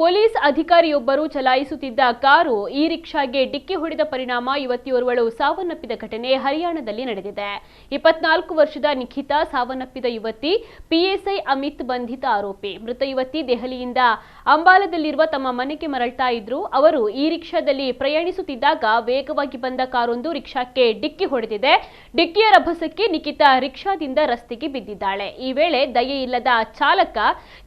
Police ಅಧಿಕಾರಿಯೊಬ್ಬರು ಚಲಾಯಿಸುತ್ತಿದ್ದ car ಈ ರಿಕ್ಷಾಗೆ ಡಿಕ್ಕಿ ಹೊಡೆದ ಪರಿಣಾಮ ಯುವತಿಯೋರ್ವಳು ಸಾವನ್ನಪ್ಪಿದ ಘಟನೆ ಹರಿಯಾಣದಲ್ಲಿ ನಡೆದಿದೆ. 24 ವರ್ಷದ ನಿಖಿತಾ ಸಾವನ್ನಪ್ಪಿದ ಯುವತಿ, ಪಿಎಸ್ಐ ಅಮಿತ್ ಬಂಧಿತ ಆರೋಪಿ. ಮೃತ ಯುವತಿ ದೆಹಲಿಯಿಂದ ಅಂಬಾಲದಲ್ಲಿರುವ ತಮ್ಮ ಮನೆಗೆ ಮರಳ್ತಾ ಇದ್ರು. ಅವರು ಈ ರಿಕ್ಷಾದಲ್ಲಿ ಪ್ರಯಾಣಿಸುತ್ತಿದ್ದಾಗ ವೇಗವಾಗಿ ಬಂದ ಕಾರೊಂದು ರಿಕ್ಷಾಕ್ಕೆ ಡಿಕ್ಕಿ ಹೊಡೆದಿದೆ. ಡಿಕ್ಕಿಯ ರಭಸಕ್ಕೆ ನಿಖಿತಾ ರಿಕ್ಷಾದಿಂದ ರಸ್ತೆಗೆ ಬಿದ್ದಿದ್ದಾಳೆ. ಈ ವೇಳೆ ದಯೆ ಇಲ್ಲದ ಚಾಲಕ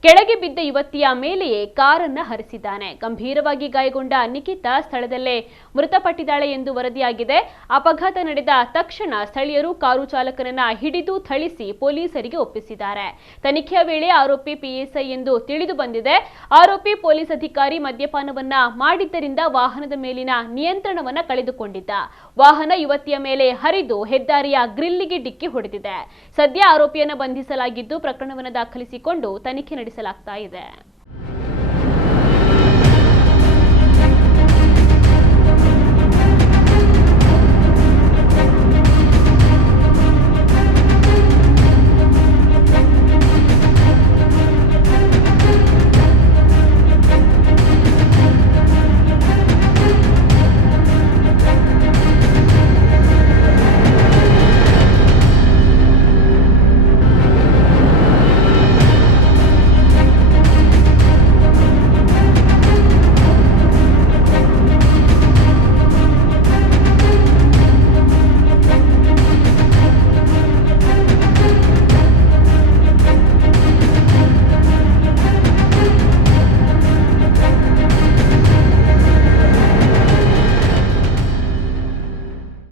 ಕೆಳಗೆ ಬಿದ್ದ ಯುವತಿಯ ಮೇಲೆಯೇ ಕಾರನ್ನ ಹರಿಸಿದ್ದಾನೆ. ಗಂಭೀರವಾಗಿ ಗಾಯಗೊಂಡ ನಿಖಿತಾ ಸ್ಥಳದಲ್ಲೇ ಮೃತಪಟ್ಟಿದ್ದಾಳೆ ಎಂದು ವರದಿಯಾಗಿದೆ. ಅಪಘಾತ ನಡೆದ ತಕ್ಷಣ ಸ್ಥಳೀಯರು ಕಾರು ಚಾಲಕನನ್ನ ಹಿಡಿದು ಥಳಿಸಿ ಪೊಲೀಸರಿಗೆ ಒಪ್ಪಿಸಿದ್ದಾರೆ. ತನಿಖೆಯ ವೇಳೆ ಆರೋಪಿ ಪಿಎಸ್ಐ ಎಂದು ತಿಳಿದು ಬಂದಿದೆ. ಆರೋಪಿ ಪೊಲೀಸ್ ಅಧಿಕಾರಿ ಮದ್ಯಪಾನವನ್ನ ಮಾಡಿದ್ದರಿಂದ ವಾಹನದ ಮೇಲಿನ ನಿಯಂತ್ರಣವನ್ನ ಕಳೆದುಕೊಂಡಿದ್ದ. ವಾಹನ ಯುವತಿಯ ಮೇಲೆ ಹರಿದು ಹೆದ್ದಾರಿಯ ಗ್ರಿಲ್ಗೆ ಡಿಕ್ಕಿ ಹೊಡೆದಿದೆ. ಸದ್ಯ ಆರೋಪಿಯನ್ನು ಬಂಧಿಸಲಾಗಿದ್ದು ಪ್ರಕರಣವನ್ನು ದಾಖಲಿಸಿಕೊಂಡು ತನಿಖೆ ನಡೆಸಲಾಗ್ತಾ ಇದೆ.